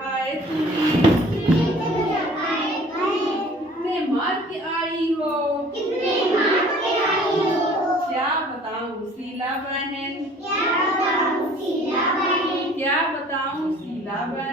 खाए तुरी, कितने मार के आई हो, क्या बताऊं शीला बहन, क्या बताऊं शीला बहन।